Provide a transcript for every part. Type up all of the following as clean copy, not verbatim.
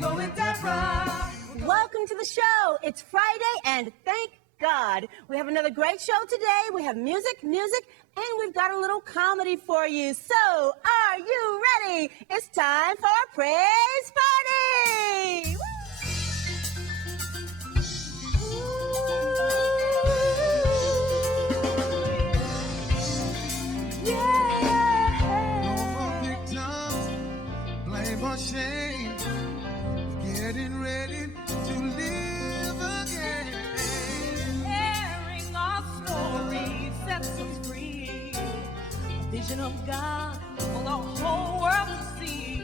Go with Deborah. Welcome to the show. It's Friday, and thank God we have another great show today. We have music, and we've got a little comedy for you. So, are you ready? It's time for a praise party! For shame, getting ready to live again. Airing our story sets us free. A vision of God for the whole world to see.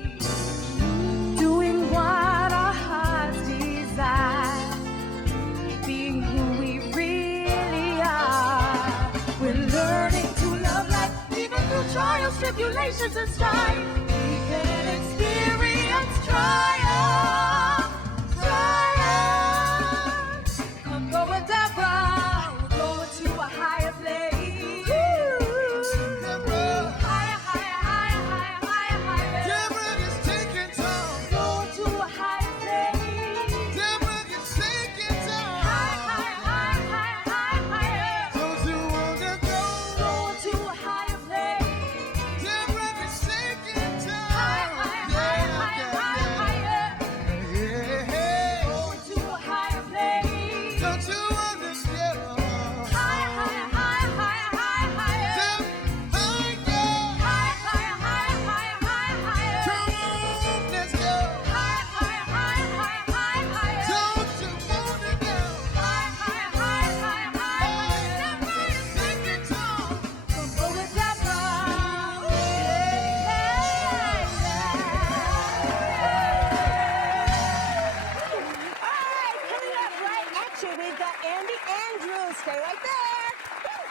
Doing what our hearts desire. Being who we really are. We're learning to love life even through trials, tribulations, and strife. We can experience triumph. Come go with Deborah. We're going to a higher place. Deborah, Higher. Deborah is taking time. Going to a higher place. Deborah is taking time. Higher. Don't you wanna go? Going to a higher place. Deborah is taking time.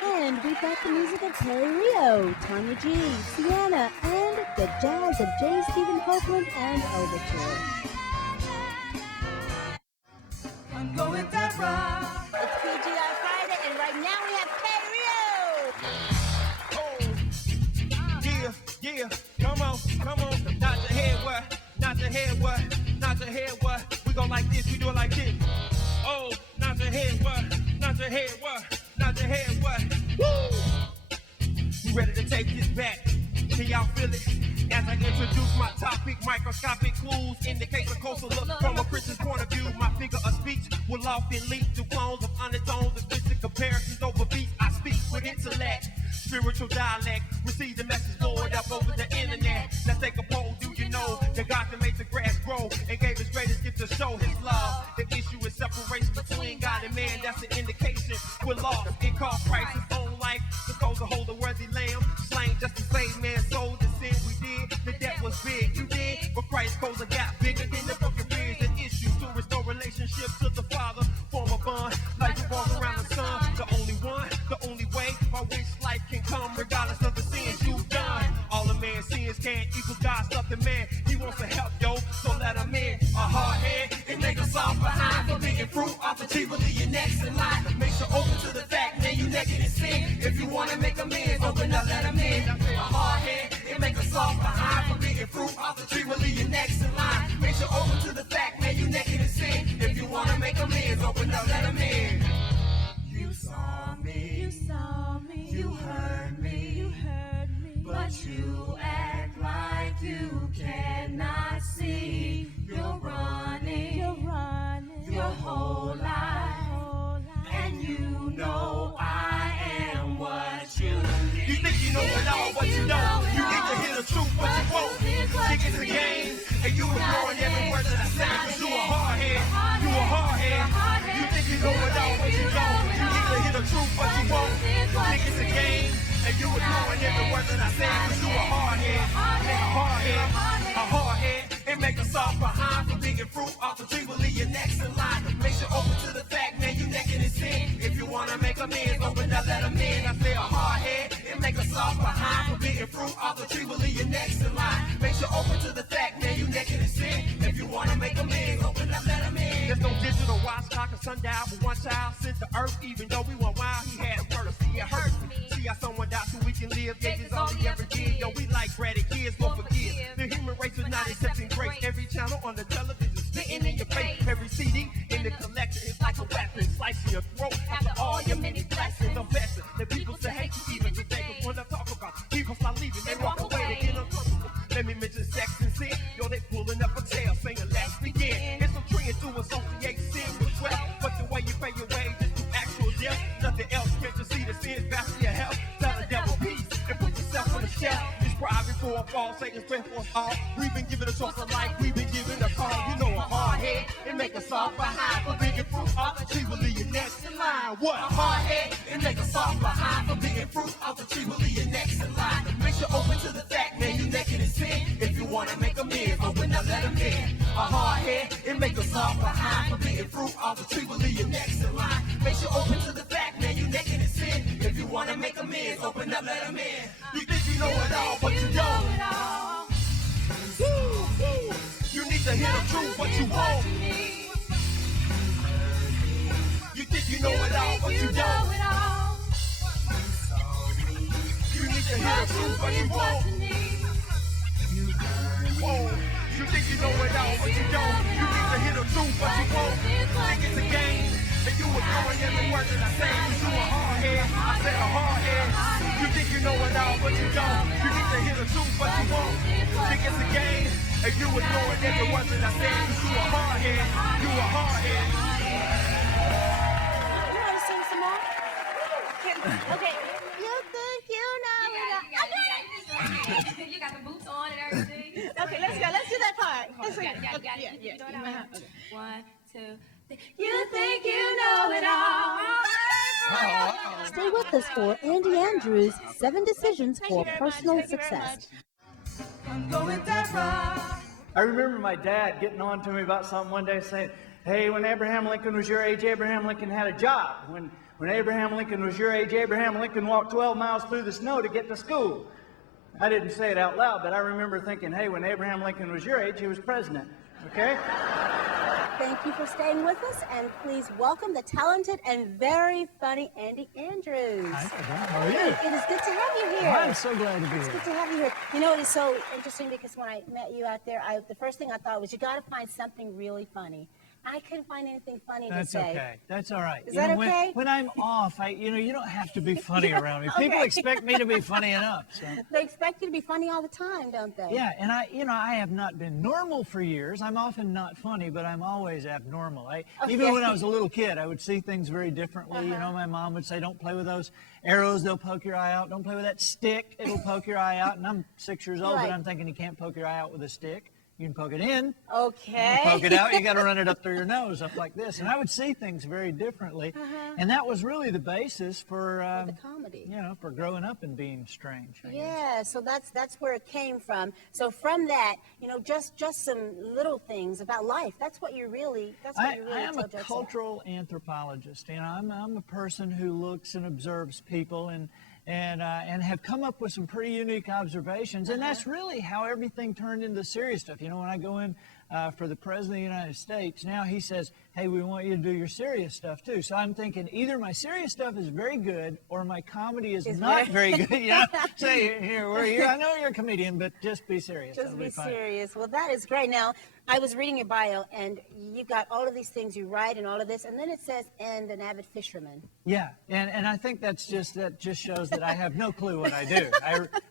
And we've got the music of Perry Rio, Tanya G, Sienna, and the jazz of J. Stephen Copeland and Overture. Go with Deborah. It's PGIFriday, and right now we have Perry Rio. Yeah, come on, not your head what, we go like this, we do it like this. Oh, not your head what, woo! You ready to take this back? Can y'all feel it? As I introduce my topic, microscopic clues indicate a closer look from a Christian's point of view. My figure of speech will often lead to clones of undertones and distant comparisons over beats. I speak with intellect, spiritual dialect. Receive the message, Lord, up over the internet. Let's take a poll. Do you know that God can make the grass grow and gave His greatest gift to show His love? The issue is separation between God and man. That's an indication we're lost. It cost Christ His own life to go to hold a worthy lamb, slain just to save man's soul. The sin we did, the debt was big. You did, but Christ goes a gap bigger than the book of fears. An issue to restore relationship to the Father, form a bond like you walk around the sun. The only one, the only way by which life can come, regardless of the sins you've done. All a man's sins can't equal God's love to man. He wants to help, yo, so let him in. A hard head, it make us off behind. Forbidden fruit off the tree, will leave you next in line. Make sure open to the fact, man, you naked in sin. If you wanna make amends, open up, let him in. A hard head, it make us off behind. Forbidden fruit off the tree, will leave you next in line. Make sure open to the fact, man, you naked in sin. If you wanna make amends, open up, let him in. You saw me, you heard me, but you act like you cannot see. You're running your whole life, and you know I am what you need. You think you know it all, but you don't. You need to hear the truth, but you won't. Think it's a game, and you ignoring every word that I say, cause you a hardhead. You think you know it all, but you don't. You need to hear the truth, but you won't. Think it's a game, and you ignoring every word that I say, cause you a hardhead. A hardhead, it make us off behind. Forbidden fruit off the tree will leave you next in line. Make sure open to the fact, man, you naked in sin. If you wanna make amends, open up, let them in. I say a hardhead, it make us off behind. Forbidden fruit off the tree will leave you next in line. Make sure open to the fact, man, you naked in sin. If you wanna make amends, open up, let them in. There's no digital watch clock or sundial, but one child sent to earth. Even though we went wild, he had birth. See, it hurts me. See how someone died so we can live. Gauges all he ever did. Yo, we like granted kids, but forgive. The human race is not accepting grace. Every channel on the television all, Satan's prayer for us all. We've been given a choice of life, we've been given a call. You know, a hard head, it make us soft behind. Forbidden fruit off the tree will leave you next in line. What? A hard head, it make us soft behind. Forbidden fruit off the tree will leave you next in line. Make sure open to the fact, man, you naked in sin. If you wanna make a man, open up, let him in. A hard head, it make us soft behind. Forbidden fruit off the tree will leave you next in line. Make sure open to the fact, man, you naked in sin. If you wanna make a man, open up, let him in. You think you know it all, but you don't. You need to hear the truth, but you won't. You think you know it all, but you don't. You need to hear the truth, but you won't. Whoa. You think you know it all, but you don't. You need to hear the truth, but you won't. Think it's a game, and you ignoring every word that I say. You a hard head, I said a hard head. You think you know it all, but you don't. You need to hear the truth, but you won't. Think it's a game, and you ignoring every word that I say. You a hard head, you a hard head. You want to sing some more? Okay. You think you know it all. You got the boots on and everything. Okay, let's go. Let's do that part. Let's Got sing it, it. got it, Okay, got it. yeah, You yeah. know it all. Okay. 1, 2, 3. You think you know it all. Stay with us for Andy Andrews' 7 Decisions for Personal Success. I'm going that rock. I remember my dad getting on to me about something one day saying, hey, when Abraham Lincoln was your age, Abraham Lincoln had a job. When Abraham Lincoln was your age, Abraham Lincoln walked 12 miles through the snow to get to school. I didn't say it out loud, but I remember thinking, hey, when Abraham Lincoln was your age, he was president. Okay? Thank you for staying with us, and please welcome the talented and very funny Andy Andrews. Hi, how are you? It is good to have you here. I'm so glad to be It's here. good to have you here. You know, it is so interesting because when I met you out there, the first thing I thought was you got to find something really funny. I couldn't find anything funny That's to say. okay. That's all right. Is that okay? When I'm off, you don't have to be funny around me. People Okay. expect me to be funny enough. So. They expect you to be funny all the time, don't they? Yeah, and I have not been normal for years. I'm often not funny, but I'm always abnormal. Even when I was a little kid, I would see things very differently. You know, my mom would say, don't play with those arrows, they'll poke your eye out. Don't play with that stick, it'll poke your eye out. And I'm 6 years old, Right. but I'm thinking you can't poke your eye out with a stick. You can poke it in. Okay. You poke it out, you got to run it up through your nose, up like this. And I would see things very differently. And that was really the basis for the comedy. for growing up and being strange. I guess. Yeah, so that's where it came from. So from that, just some little things about life. That's what you really. I am tell a jokes cultural anthropologist. I'm a person who looks and observes people and have come up with some pretty unique observations. And that's really how everything turned into serious stuff. When I go in for the President of the United States, now he says, hey, we want you to do your serious stuff too. So I'm thinking either my serious stuff is very good or my comedy is not very good. Say, here, I know you're a comedian, but just be serious. Just That'll be fine. serious. Well, that is great. Now, I was reading your bio, and you've got all of these things you write and all of this, and then it says, and an avid fisherman. Yeah, and I think that just shows that I have no clue what I do.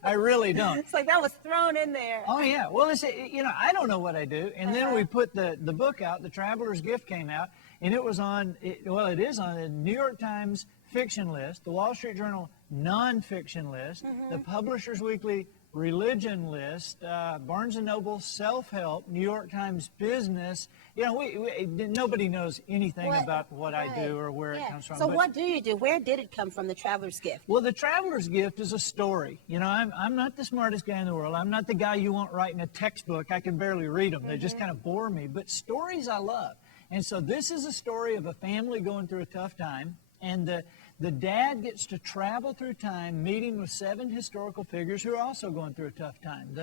I really don't. It's like that was thrown in there. Oh yeah, well, I don't know what I do, and then we put the book out. The Traveler's Gift came out, and it is on the New York Times fiction list, the Wall Street Journal nonfiction list, the Publishers Weekly religion list, Barnes & Noble self-help, New York Times business. Nobody knows anything about what I do or where it comes from. So but- what do you do? Where did it come from, the Traveler's Gift? Well, the Traveler's Gift is a story. I'm not the smartest guy in the world. I'm not the guy you want writing a textbook. I can barely read them. They just kind of bore me. But stories I love. And so this is a story of a family going through a tough time. And the dad gets to travel through time, meeting with 7 historical figures who are also going through a tough time.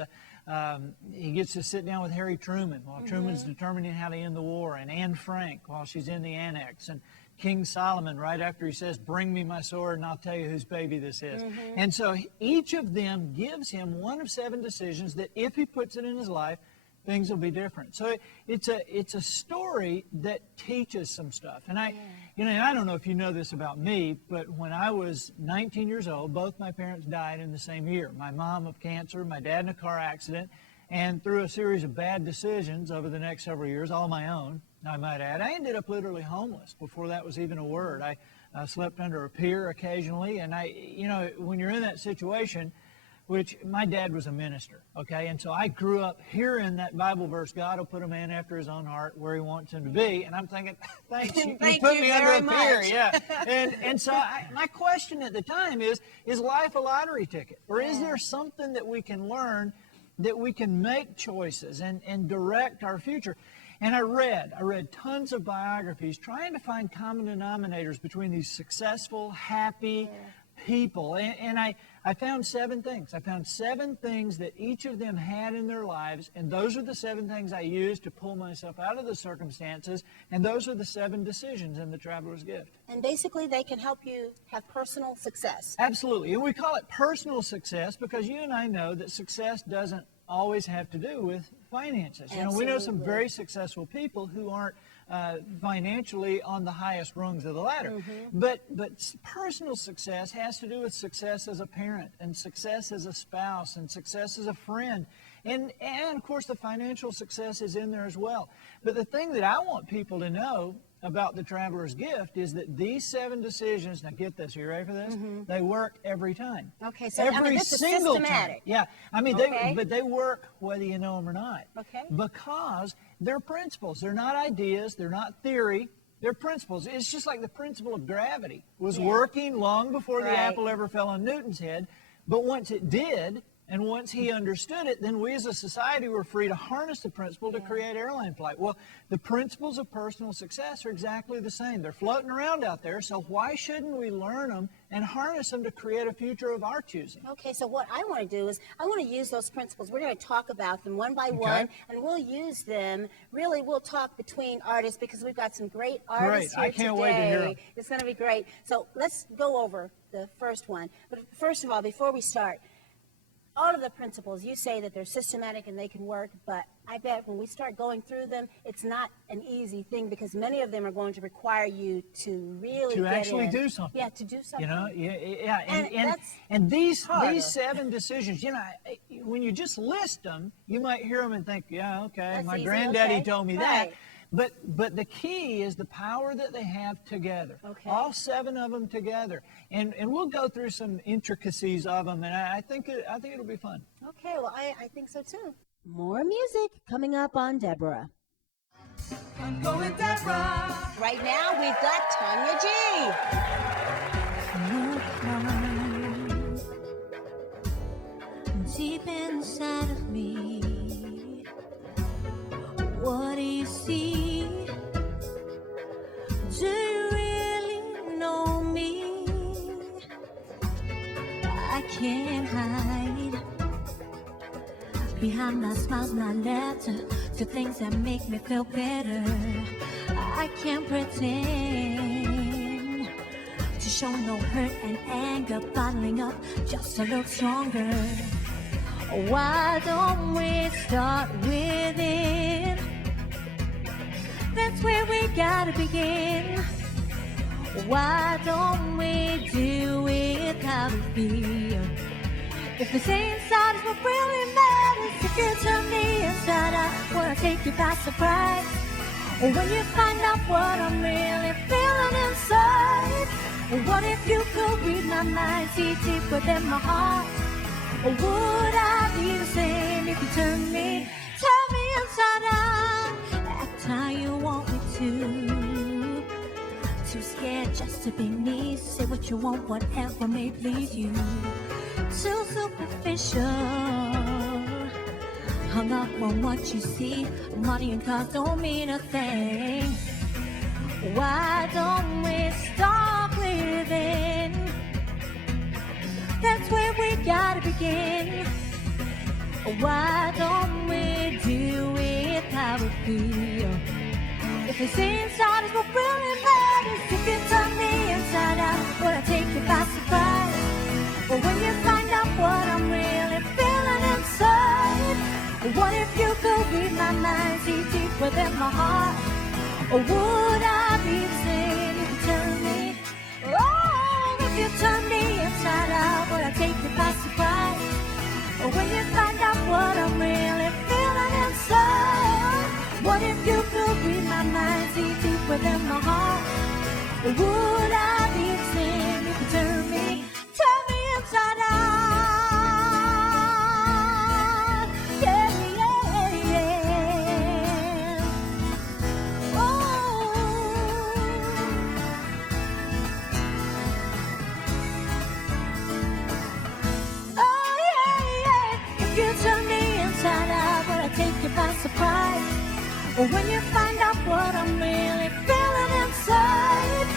He gets to sit down with Harry Truman while Truman's determining how to end the war, and Anne Frank while she's in the annex, and King Solomon right after he says, bring me my sword and I'll tell you whose baby this is. And so each of them gives him one of 7 decisions that if he puts it in his life, things will be different. So it's a story that teaches some stuff. And I don't know if you know this about me, but when I was 19 years old, both my parents died in the same year. My mom of cancer, my dad in a car accident, and through a series of bad decisions over the next several years, all my own, I might add, I ended up literally homeless before that was even a word. I slept under a pier occasionally, and when you're in that situation, which my dad was a minister, okay? And so I grew up hearing that Bible verse, God will put a man after his own heart where he wants him to be. And I'm thinking, thanks, you Thank put you me under very a pier. much. Yeah. And so my question at the time is life a lottery ticket? Or is there something that we can learn, that we can make choices and direct our future? And I read tons of biographies trying to find common denominators between these successful, happy people. And I found 7 things. I found 7 things that each of them had in their lives, and those are the 7 things I used to pull myself out of the circumstances, and those are the 7 decisions in the Traveler's Gift. And basically, they can help you have personal success. Absolutely. And we call it personal success because you and I know that success doesn't always have to do with finances. You know, we know some very successful people who aren't financially on the highest rungs of the ladder. But personal success has to do with success as a parent and success as a spouse and success as a friend. And of course, the financial success is in there as well. But the thing that I want people to know about the Traveler's Gift is that these 7 decisions, now get this, are you ready for this? They work every time. Okay, so every this is single systematic. time. Yeah, I mean, but they work whether you know them or not. Okay. Because they're principles. They're not ideas. They're not theory. They're principles. It's just like the principle of gravity was working long before the apple ever fell on Newton's head. But once it did, and once he understood it, then we as a society were free to harness the principle to create airline flight. Well, the principles of personal success are exactly the same. They're floating around out there, so why shouldn't we learn them and harness them to create a future of our choosing? Okay, so what I want to do is I want to use those principles. We're going to talk about them one by one, and we'll use them. Really, we'll talk between artists because we've got some great artists here I can't today. wait to hear them. It's going to be great. So let's go over the first one. But first of all, before we start, all of the principles, you say that they're systematic and they can work, but I bet when we start going through them, it's not an easy thing because many of them are going to require you to really To get actually in. do something. Yeah, to do something. You know, yeah. And that's And these harder. 7 decisions, you know, when you just list them, you might hear them and think, yeah, okay, That's my easy, granddaddy okay. told me Right. that. But the key is the power that they have together. Okay. All 7 of them together. And we'll go through some intricacies of them, and I think it'll be fun. Okay, well, I think so too. More music coming up on Deborah. I'm going Deborah. Right now, we've got Tanya G. Deep inside of me, what do you see? Do you really know me? I can't hide behind my smiles, my laughter, to things that make me feel better. I can't pretend to show no hurt and anger bottling up just to look stronger. Why don't we start with it? That's where we gotta begin. Why don't we do it how we feel? If the same side is what really matters, if you turn me inside out, wanna take you by surprise. When you find out what I'm really feeling inside, what if you could read my mind, see deep within my heart? Or would I be the same if you turn me inside out? Act how you want me to. Too scared just to be me. Say what you want, whatever may please you. Too superficial, hung up on what you see. Money and cars don't mean a thing. Why don't we start living? That's where we gotta begin. Why don't we do it how we feel? If it's inside is what really matters, if you turn me inside out, would I take you by surprise? But when you find out what I'm really feeling inside, what if you could read my mind, see deep within my heart? Or would I be the same if you turn me? Oh, if you turn me inside out, would I take you by surprise? Or when you find out what I'm really feeling inside, what if you could read my mind, see deep within my heart? Or would I be the same if you turn me inside out? by surprise. But when you find out what I'm really feeling inside,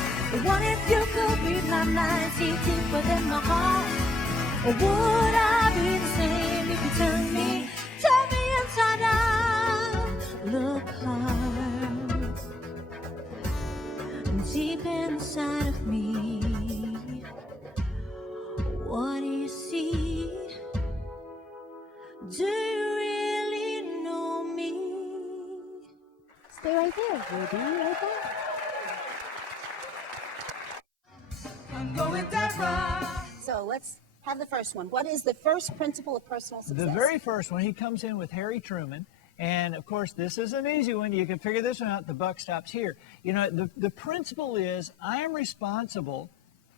what if you could read my mind, see deeper than my heart? Or would I be the same if you turn me inside out? Look hard, deep inside of me. What do you see? Do you really know me? Stay right there, baby, right there. I'm going that ride. So let's have the first one. What is the first principle of personal success? The very first one, he comes in with Harry Truman. And, of course, this is an easy one. You can figure this one out. The buck stops here. You know, the principle is I am responsible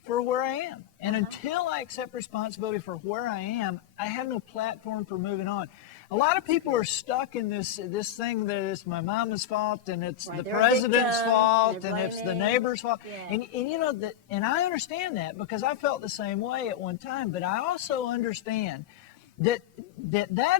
for where I am. And until I accept responsibility for where I am, I have no platform for moving on. A lot of people are stuck in this thing that it's my mama's fault and it's the president's fault and it's the neighbor's fault. Yeah. And you know, and I understand that because I felt the same way at one time. But I also understand that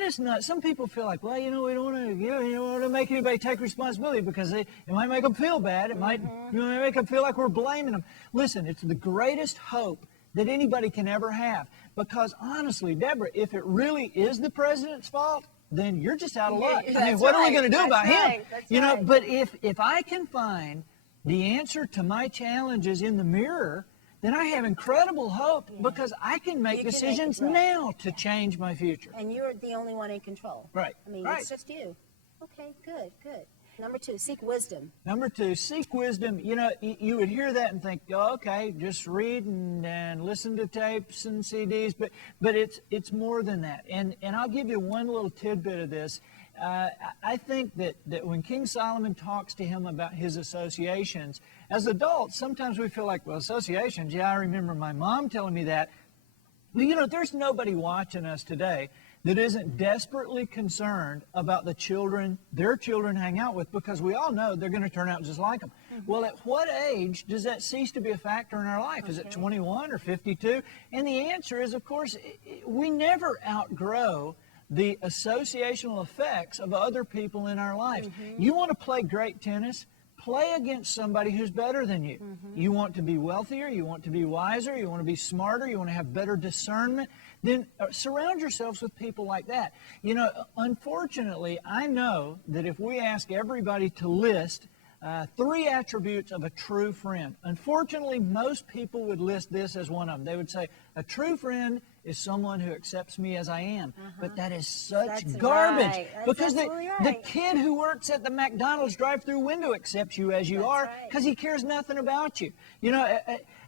is not. Some people feel like, well, you know, we don't want to, you don't want to make anybody take responsibility because it might make them feel bad. It might make them feel like we're blaming them. Listen, it's the greatest hope that anybody can ever have. Because honestly, Deborah, if it really is the president's fault, then you're just out of luck. I mean, what are we going to do about him? You know, but if I can find the answer to my challenges in the mirror, then I have incredible hope because I can make decisions now to change my future. And you're the only one in control. Right. I mean, right. it's just you. Okay, good, good. Number 2, seek wisdom. Number 2, seek wisdom. You know, you would hear that and think, oh, okay, just read and listen to tapes and CDs, but it's more than that. And I'll give you one little tidbit of this. I think that when King Solomon talks to him about his associations, as adults, sometimes we feel like, well, associations, yeah, I remember my mom telling me that. But, you know, there's nobody watching us today that isn't desperately concerned about the children their children hang out with because we all know they're going to turn out just like them. Well, at what age does that cease to be a factor in our life? Is it 21 or 52? And the answer is, of course, we never outgrow the associational effects of other people in our lives. You want to play great tennis? Play against somebody who's better than you. You want to be wealthier, you want to be wiser, you want to be smarter, you want to have better discernment, then surround yourselves with people like that. You know, unfortunately, I know that if we ask everybody to list 3 attributes of a true friend, unfortunately, most people would list this as one of them. They would say, a true friend is someone who accepts me as I am. But that is such garbage. Right. Because the kid who works at the McDonald's drive-through window accepts you as you are because he cares nothing about you. You know,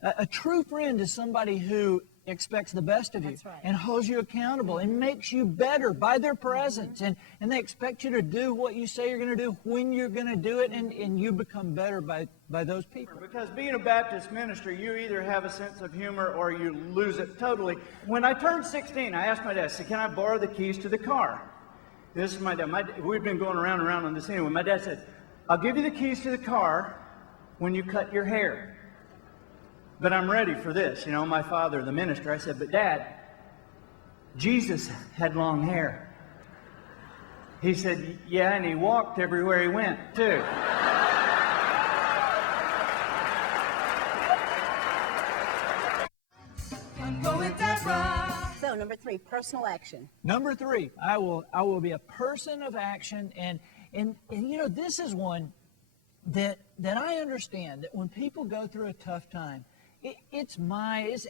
a true friend is somebody who expects the best of you and holds you accountable and makes you better by their presence. And they expect you to do what you say you're going to do when you're going to do it, and you become better by those people. Because being a Baptist minister, you either have a sense of humor or you lose it totally. When I turned 16, I asked my dad, I said, can I borrow the keys to the car? This is my dad. We've been going around and around on this anyway. My dad said, I'll give you the keys to the car when you cut your hair. But I'm ready for this. You know, my father, the minister, I said, but Dad, Jesus had long hair. He said, yeah, and he walked everywhere he went, too. I'm going that ride. So, number 3, personal action. Number 3, I will be a person of action, and you know, this is one that I understand that when people go through a tough time, it's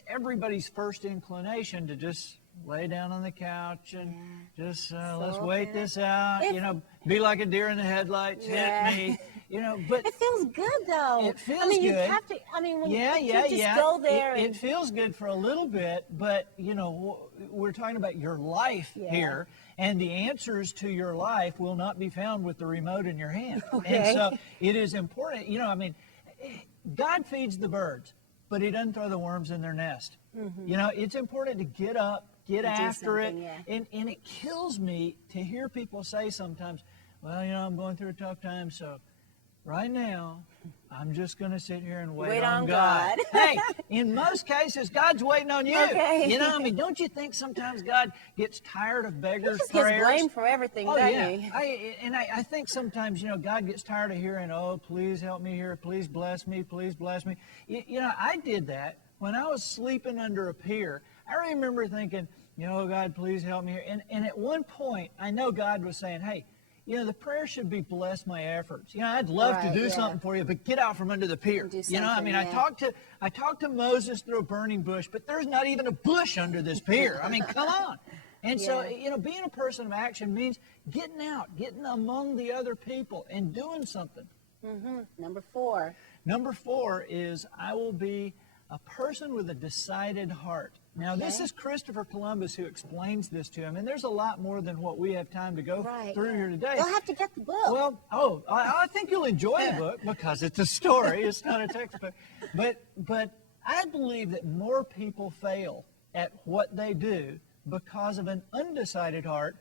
everybody's first inclination to just lay down on the couch and just let's wait this out. You know, be like a deer in the headlights. Hit me. You know, but it feels good though. It feels good. I mean, you good. have to. I mean, when you just go go there, it feels good for a little bit, but you know, we're talking about your life here, and the answers to your life will not be found with the remote in your hand. And so it is important. You know, I mean, God feeds the birds, but He doesn't throw the worms in their nest. You know, it's important to get up, get after it, and it kills me to hear people say sometimes, well, you know, I'm going through a tough time, so right now, I'm just going to sit here and wait, Wait on on God. God. Hey, in most cases, God's waiting on you. Okay. You know, I mean, don't you think sometimes God gets tired of beggars' He just prayers? gets blamed for everything, Oh, doesn't yeah. he? I think sometimes, you know, God gets tired of hearing, oh, please help me here. Please bless me. Please bless me. You know, I did that when I was sleeping under a pier. I remember thinking, you know, God, please help me here. And at one point, I know God was saying, hey, you know, the prayer should be bless my efforts. You know, I'd love to Right, do yeah. something for you, but get out from under the pier. Do You know, I something, mean, yeah. I talked to Moses through a burning bush, but there's not even a bush under this pier. I mean, come on. And so, Yeah. you know, being a person of action means getting out, getting among the other people and doing something. Number 4. Number 4 is I will be a person with a decided heart. Now, this Okay. is Christopher Columbus who explains this to him, and there's a lot more than what we have time to go Right. through yeah. here today. You'll have to get the book. Well, I think you'll enjoy the book because it's a story. It's not a textbook. But I believe that more people fail at what they do because of an undecided heart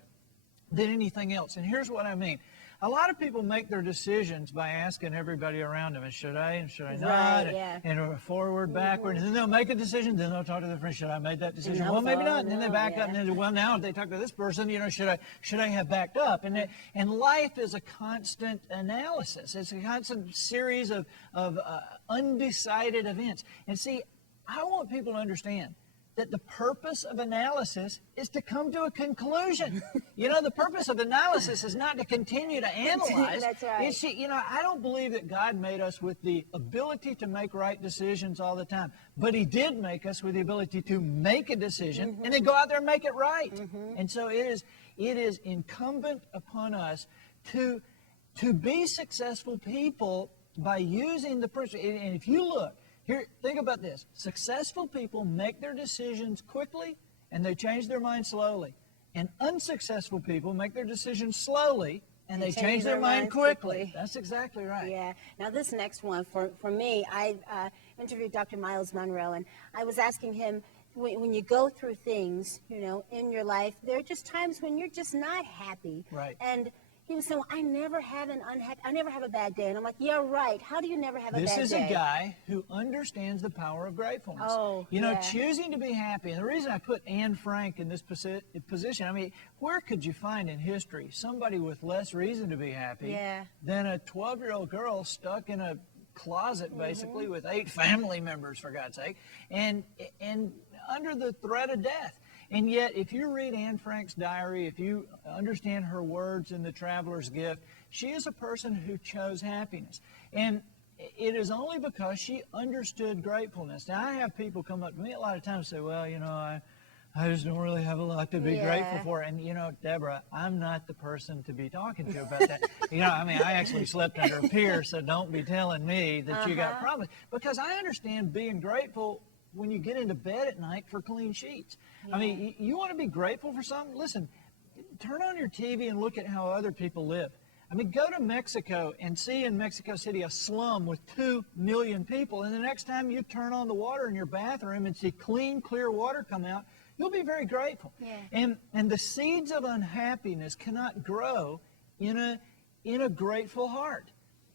than anything else. And here's what I mean. A lot of people make their decisions by asking everybody around them, should I and should I not? Right, yeah. And forward, backward. And then they'll make a decision. Then they'll talk to their friends. Should I make that decision? No, Well, maybe no, not. And then they no, back up. yeah. And then, well, now if they talk to this person, you know, should I have backed up? And life is a constant analysis. It's a constant series of undecided events. And see, I want people to understand that the purpose of analysis is to come to a conclusion. You know, the purpose of analysis is not to continue to analyze. That's right. It's, you know, I don't believe that God made us with the ability to make right decisions all the time, but he did make us with the ability to make a decision and then go out there and make it right. And so it is incumbent upon us to be successful people by using the principle. And if you look, here, think about this. Successful people make their decisions quickly and they change their mind slowly. And unsuccessful people make their decisions slowly and they change their mind minds quickly. That's exactly right. Yeah. Now, this next one, for me, I interviewed Dr. Miles Monroe, and I was asking him, when you go through things, you know, in your life, there are just times when you're just not happy. Right. And he was saying, I never have a bad day. And I'm like, yeah, right. How do you never have a bad day? This is a guy who understands the power of gratefulness. Oh, you know, yeah. choosing to be happy. And the reason I put Anne Frank in this position, I mean, where could you find in history somebody with less reason to be happy Yeah. than a 12-year-old girl stuck in a closet, basically, with 8 family members, for God's sake, and under the threat of death? And yet, if you read Anne Frank's diary, if you understand her words in The Traveler's Gift, she is a person who chose happiness. And it is only because she understood gratefulness. Now, I have people come up to me a lot of times and say, well, you know, I just don't really have a lot to be grateful for. And, you know, Deborah, I'm not the person to be talking to about that. You know, I mean, I actually slept under a pier, so don't be telling me that you got problems. Because I understand being grateful when you get into bed at night for clean sheets. I mean, you want to be grateful for something? Listen, turn on your TV and look at how other people live. I mean, go to Mexico and see in Mexico City a slum with 2 million people, and the next time you turn on the water in your bathroom and see clean, clear water come out, you'll be very grateful. Yeah. And the seeds of unhappiness cannot grow in a grateful heart.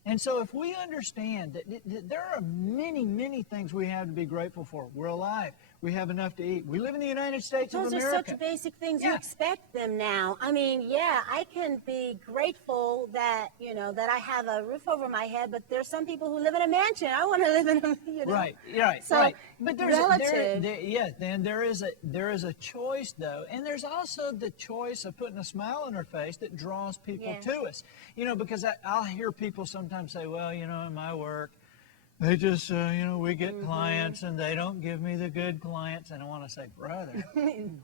And so if we understand that there are many, many things we have to be grateful for. We're alive. We have enough to eat. We live in the United States of Those America. are such basic things. You Yeah. expect them now. I mean, yeah, I can be grateful that, you know, that I have a roof over my head, but there's some people who live in a mansion. I want to live in a, you know. Right. So, right. But there's relative. there is a choice, though, and there's also the choice of putting a smile on our face that draws people Yeah. to us. You know, because I'll hear people sometimes say, well, you know, in my work, they just, you know, we get clients and they don't give me the good clients. And I want to say, brother,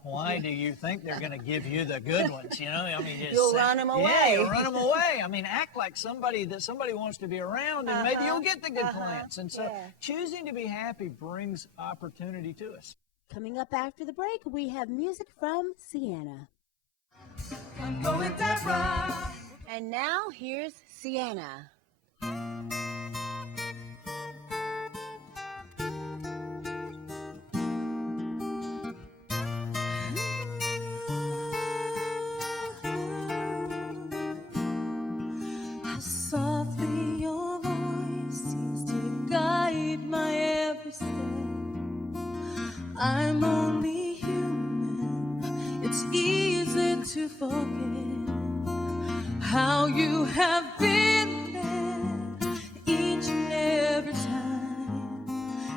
why do you think they're going to give you the good ones? You know, I mean, just You'll run 'em Yeah, away. you'll run them away. I mean, act like somebody wants to be around, and maybe you'll get the good clients. And so Yeah. choosing to be happy brings opportunity to us. Coming up after the break, we have music from Sienna. I'm going that route. And now here's Sienna. How softly your I'm only human. It's easy to forget how you have been there each and every time.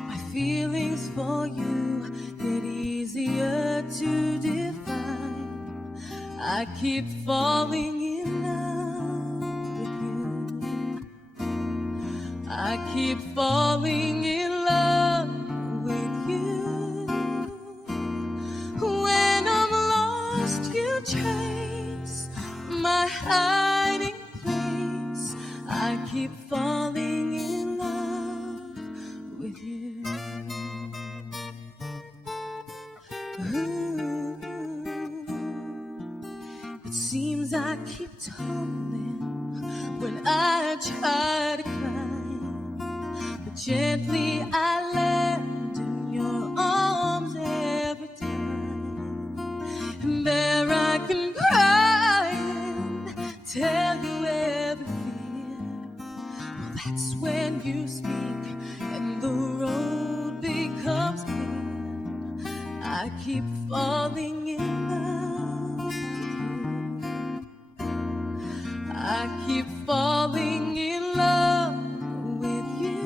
My feelings for you get easier to define. I keep falling in love with you. I keep falling in love with you. When I'm lost, you trace my hiding place. I keep falling in love with you. Ooh. It seems I keep tumbling when I try to climb, but gently I land in your arms every time. And there I can cry and tell you everything. Well, that's when you speak and the road becomes clear. I keep falling in love with you. I keep falling in love with you.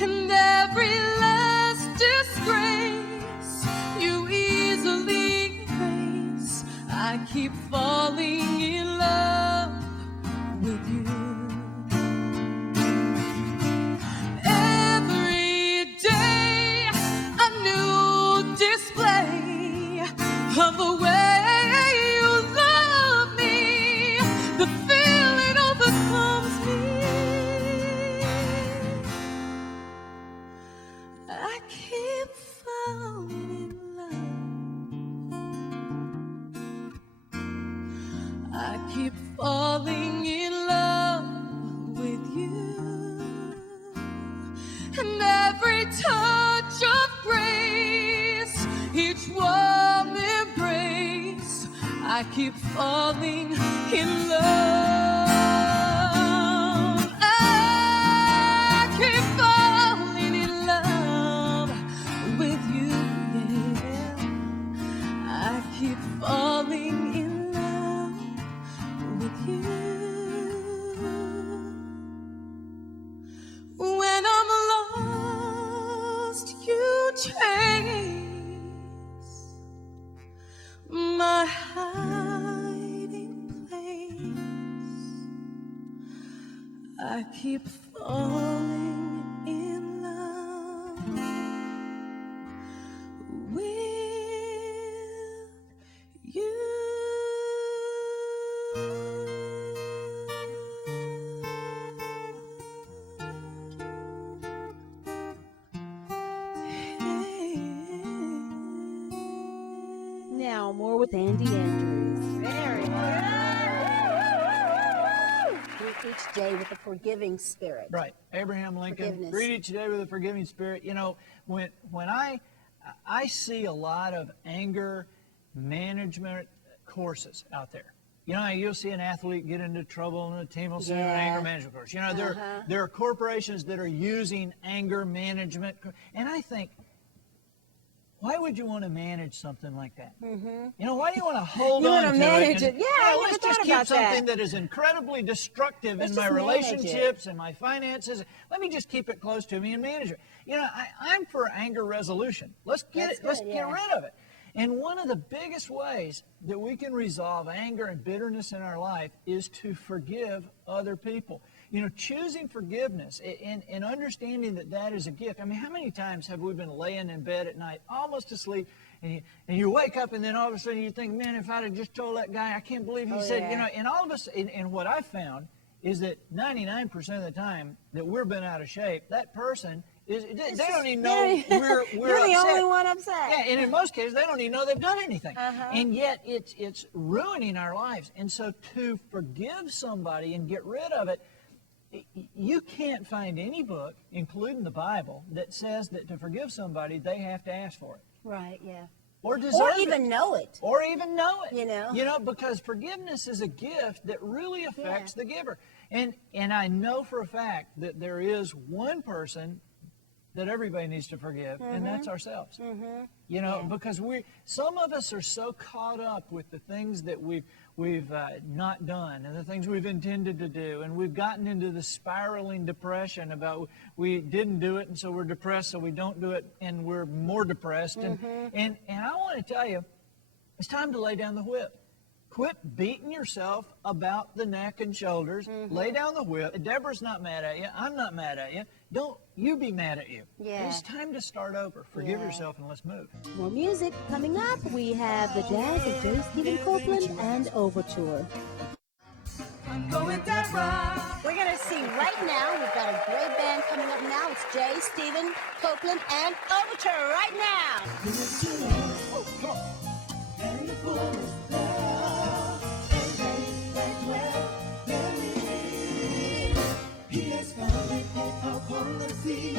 And every last disgrace you easily erase. I keep falling in love with you. Every day a new display of the way you love me. The feeling overcomes me. I keep falling in love. I keep falling in love with you. And every touch of grace, each warm embrace, I keep falling in love. I keep falling in love with you, yeah. I keep falling in love with you. When I'm lost, you chase my hiding place. I keep falling in love with you. Now, more with Andy Andrews. Very good. Greet each day with a forgiving spirit. Right. Abraham Lincoln, Forgiveness. greet each day with a forgiving spirit. You know, when I see a lot of anger management courses out there. You know, you'll see an athlete get into trouble and a team will send an Yeah. anger management course. You know, there are corporations that are using anger management. And I think, why would you want to manage something like that? You know, why do you want to hold You on wanna to manage it? it. Yeah, I never let's thought just keep about that. something that is incredibly destructive Let's in my just manage it. relationships and my finances. Let me just keep it close to me and manage it. You know, I'm for anger resolution. Let's get That's it. Let's good, get yeah. rid of it. And one of the biggest ways that we can resolve anger and bitterness in our life is to forgive other people. You know, choosing forgiveness and understanding that that is a gift. I mean, how many times have we been laying in bed at night, almost asleep, and you wake up and then all of a sudden you think, man, if I'd have just told that guy, I can't believe he said, yeah. you know, and all of us, and what I've found is that 99% of the time that we're been out of shape, that person they don't even know we're You're the upset. only one upset. Yeah, and in most cases, they don't even know they've done anything. And yet, it's ruining our lives. And so to forgive somebody and get rid of it, you can't find any book, including the Bible, that says that to forgive somebody, they have to ask for it. Right, yeah. Or deserve Or it. even know it. Or even know it. You know? Because forgiveness is a gift that really affects the giver. And I know for a fact that there is one person that everybody needs to forgive, and that's ourselves. You know, because some of us are so caught up with the things that we've not done and the things we've intended to do, and we've gotten into the spiraling depression about we didn't do it, and so we're depressed, so we don't do it, and we're more depressed. And I want to tell you, it's time to lay down the whip. Quit beating yourself about the neck and shoulders. Lay down the whip. Deborah's not mad at you. I'm not mad at you. Don't you be mad at you. Yeah. It's time to start over. Forgive yourself and let's move. More music coming up. We have the jazz of J. Stephen Copeland and Overture. I'm going that ride. We're going to see right now. We've got a great band coming up now. It's J. Stephen Copeland and Overture right now. He has founded it upon the seas.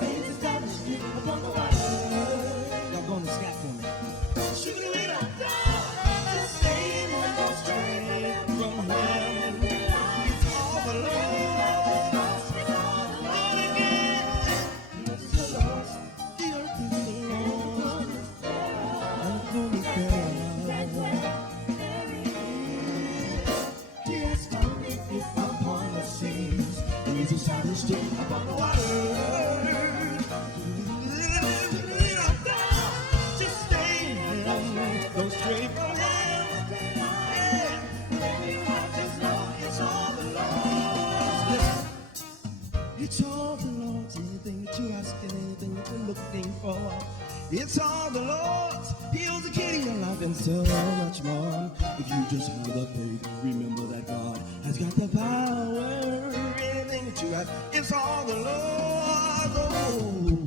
He's established it upon the water. Y'all going to scat for me. Shooting it up down. Just staying on the straight from him. It's all the Lord. It's all the Lord again. It's the Lord. The earth is the Lord. And the moon is there. He has founded it upon the seas. He's established it upon the water. Just stay in, go straight from him. Yeah. Just know it's all the Lord's. It's all the Lord's. Anything that you ask and anything that you're looking for. It's all the Lord's. Heals the kid in your life and so much more. If you just have the faith, remember that God has got the power. Anything that you ask, it's all the Lord's. Oh,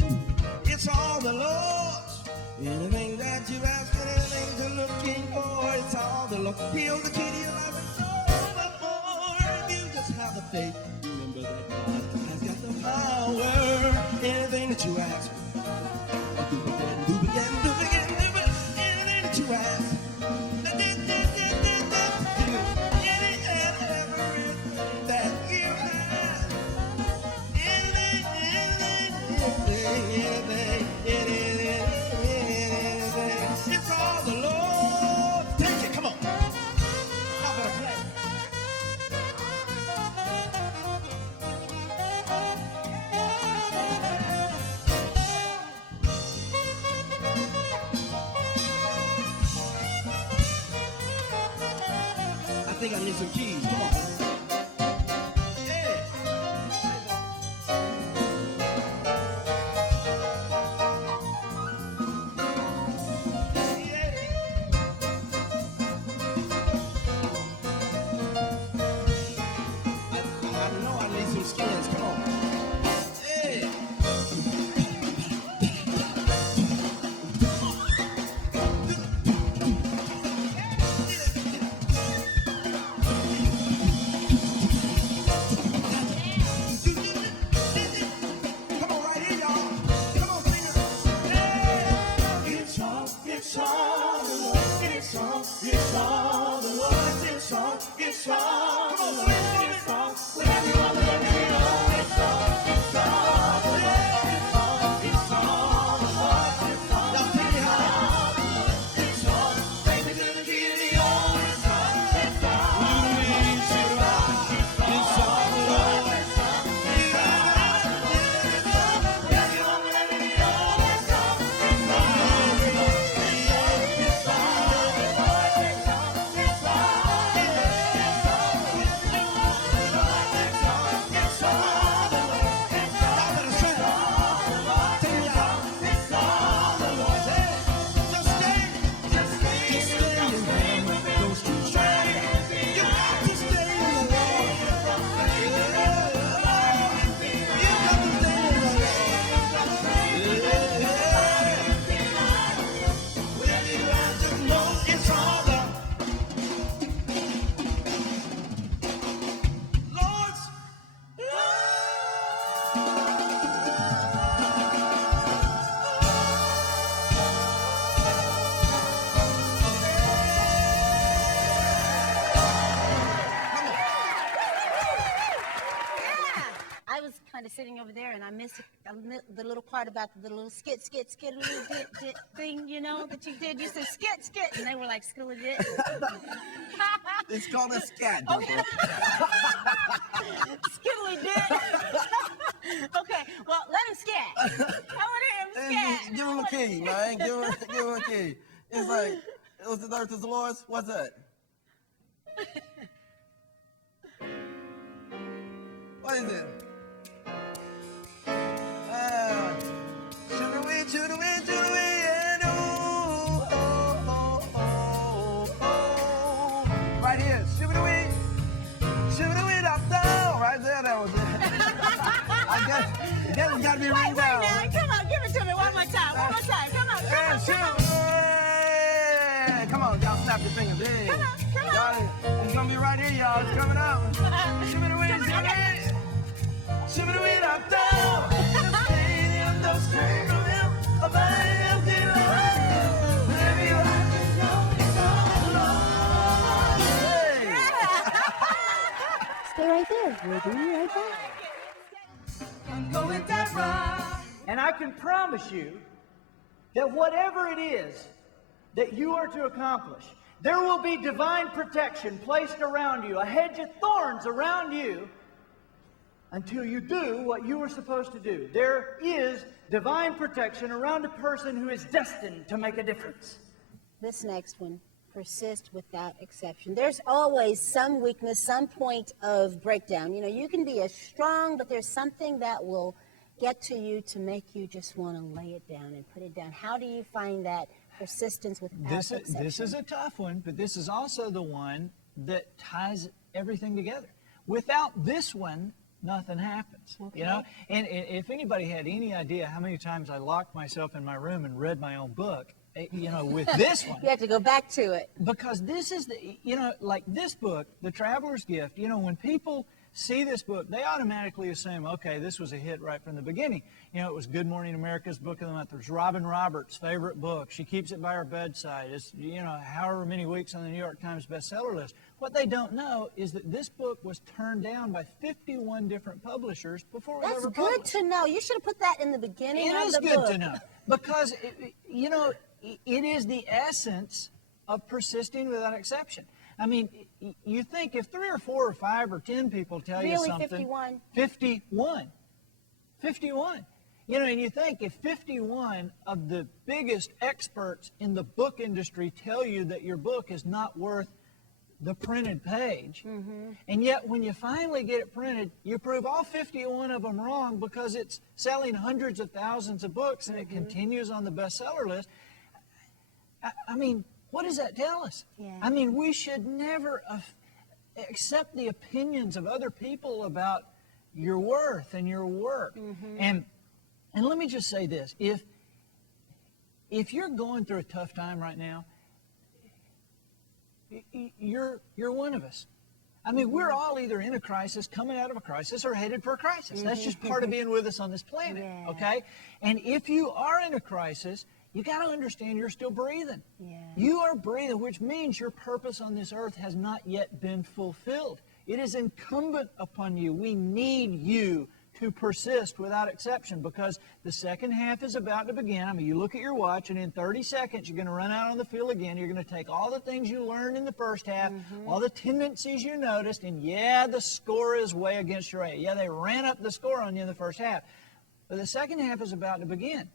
it's all the Lord's. Anything that you ask and anything that you're looking for, it's all the Lord. Heals the kid in your life and so much more. If you just have the faith, remember that God has got the power. Anything that you ask. Do again, anything that you ask. Any and everything that you ask. Anything. It's all the Lord. Take it, come on. Y'all better play. I think I need some keys. Come on. Yeah. I know I need some skins. Come on. Yeah. kind of sitting over there, and I missed the little part about the little skit thing, you know, that you did. You said skit, and they were like, skillet-dit. It's called a scat, Okay. Skiddly-dit. Okay, well, let him scat. I want to hear him scat. Give him a key, man. Give him a key. It's like, it was the Earth is the Lord's. What's that? What is it? Shoot the wind, and oh. Right here, shoot the wind up down. Right there, that was it. I guess we gotta be written down. Wait now, come on, give it to me one more time. Come on. Hey, come on, y'all snap your fingers. Hey. Come on. It's gonna be right here, y'all. It's coming out. Shoot the wind, shoot the wind up down. Stadium, no stream from him. Stay right there. We'll be right back. And I can promise you that whatever it is that you are to accomplish, there will be divine protection placed around you, a hedge of thorns around you, until you do what you were supposed to do. There is divine protection around a person who is destined to make a difference. This next one, persist without exception. There's always some weakness, some point of breakdown. You know, you can be as strong, but there's something that will get to you to make you just want to lay it down and put it down. How do you find that persistence without exception? This is a tough one, but this is also the one that ties everything together. Without this one, nothing happens. Okay. You know, and if anybody had any idea how many times I locked myself in my room and read my own book, you know, with this one. You have to go back to it. Because this is the, you know, like this book, The Traveler's Gift, you know, when people see this book, they automatically assume, okay, this was a hit right from the beginning. You know, it was Good Morning America's Book of the Month. It was Robin Roberts' favorite book. She keeps it by her bedside. It's, you know, however many weeks on the New York Times bestseller list. What they don't know is that this book was turned down by 51 different publishers before it was ever published. That's good to know. You should have put that in the beginning of the book. It is good to know. Because, you know, it is the essence of persisting without exception. I mean, you think if 3 or 4 or 5 or 10 people tell you something. 51. 51. You know, and you think if 51 of the biggest experts in the book industry tell you that your book is not worth the printed page, and yet when you finally get it printed, you prove all 51 of them wrong because it's selling hundreds of thousands of books and it continues on the bestseller list. I mean, what does that tell us? Yeah. I mean, we should never accept the opinions of other people about your worth and your work. And let me just say this. If you're going through a tough time right now, you're one of us. I mean, we're all either in a crisis, coming out of a crisis, or headed for a crisis. That's just part of being with us on this planet, okay? And if you are in a crisis, you got to understand you're still breathing. Yeah. You are breathing, which means your purpose on this earth has not yet been fulfilled. It is incumbent upon you. We need you to persist without exception because the second half is about to begin. I mean, you look at your watch, and in 30 seconds, you're going to run out on the field again. You're going to take all the things you learned in the first half, all the tendencies you noticed, and yeah, the score is way against your way. Yeah, they ran up the score on you in the first half. But the second half is about to begin.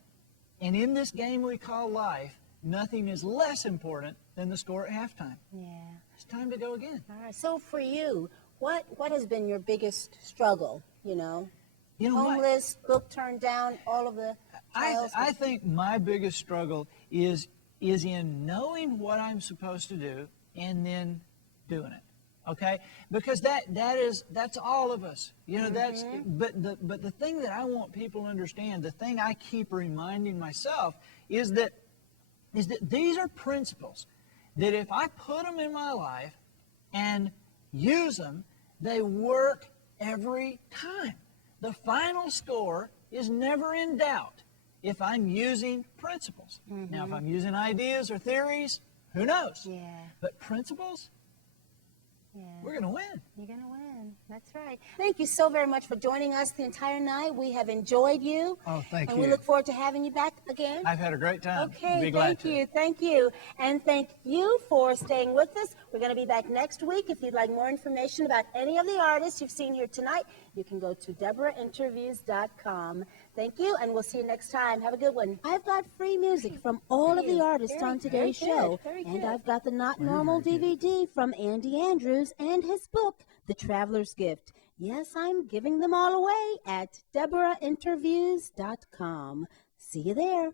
And in this game we call life, nothing is less important than the score at halftime. Yeah. It's time to go again. All right. So for you, what has been your biggest struggle, you know? You know Homeless, book turned down, all of the trials. I think my biggest struggle is in knowing what I'm supposed to do and then doing it. Okay? Because that's all of us. You know, but the thing that I want people to understand, the thing I keep reminding myself is that these are principles that if I put them in my life and use them, they work every time. The final score is never in doubt if I'm using principles. Now, if I'm using ideas or theories, who knows? Yeah. But principles, we're going to win. You're going to win. That's right. Thank you so very much for joining us the entire night. We have enjoyed you. Oh, thank and you. we look forward to having you back again. I've had a great time. Okay, Be glad thank you. And thank you for staying with us. We're going to be back next week. If you'd like more information about any of the artists you've seen here tonight, you can go to DEBORAH'Interviews.com. Thank you, and we'll see you next time. Have a good one. I've got free music from all of the artists on today's show, and I've got the Not Normal DVD from Andy Andrews and his book, The Traveler's Gift. Yes, I'm giving them all away at DEBORAH'Interviews.com. See you there.